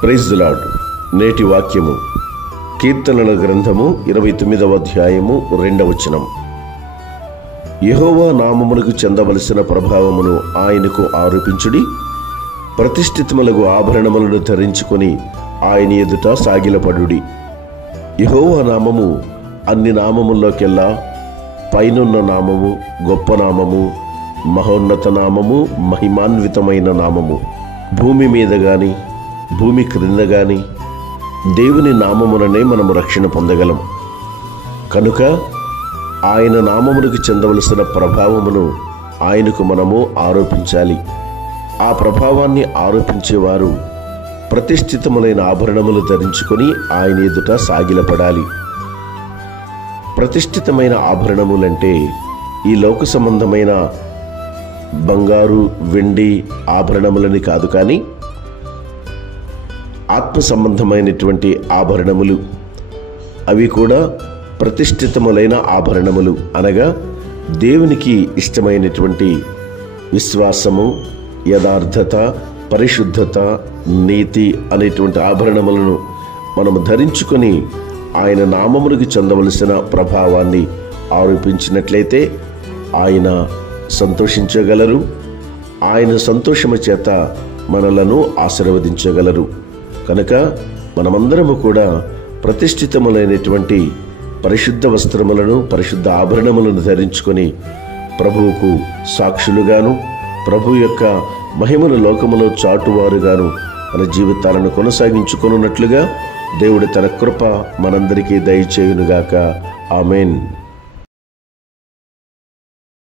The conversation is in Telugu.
Praise the lord. నేటి వాక్యము కీర్తనల గ్రంథము 29వ అధ్యాయము 2వ వచనం. యెహోవా నామమునకు చెందవలసిన ప్రభావమును ఆయనకు ఆరోపించుడి, ప్రతిష్ఠితములకు ఆభరణములను ధరించుకొని ఆయన ఎదుట సాగిలపడుడి. యెహోవా నామము అన్ని నామముల్లోకెల్లా పైనున్న నామము, గొప్ప నామము, మహోన్నత నామము, మహిమాన్వితమైన నామము. భూమి మీద గాని భూమి క్రింద గాని దేవుని నామముననే మనము రక్షణ పొందగలం. కనుక ఆయన నామమునకు చెందవలసిన ప్రభావమును ఆయనకు మనము ఆరోపించాలి. ఆ ప్రభావాన్ని ఆరోపించేవారు ప్రతిష్ఠితములైన ఆభరణములు ధరించుకొని ఆయన ఎదుట సాగిలపడాలి. ప్రతిష్ఠితమైన ఆభరణములంటే ఈ లోక సంబంధమైన బంగారు, వెండి ఆభరణములని కాదు, కానీ ఆత్మ సంబంధమైనటువంటి ఆభరణములు. అవి కూడా ప్రతిష్ఠితములైన ఆభరణములు, అనగా దేవునికి ఇష్టమైనటువంటి విశ్వాసము, యథార్థత, పరిశుద్ధత, నీతి అనేటువంటి ఆభరణములను మనము ధరించుకొని ఆయన నామమునికి చెందవలసిన ప్రభావాన్ని ఆరోపించినట్లయితే ఆయన సంతోషించగలరు. ఆయన సంతోషము చేత మనలను ఆశీర్వదించగలరు. కనుక మనమందరము కూడా ప్రతిష్ఠితములైనటువంటి పరిశుద్ధ వస్త్రములను, పరిశుద్ధ ఆభరణములను ధరించుకొని ప్రభువుకు సాక్షులుగాను, ప్రభు యొక్క మహిమను లోకములో చాటువారుగాను మన జీవితాలను కొనసాగించుకొనున్నట్లుగా దేవుడు తన కృప మనందరికీ దయచేయునుగాక. ఆమేన్.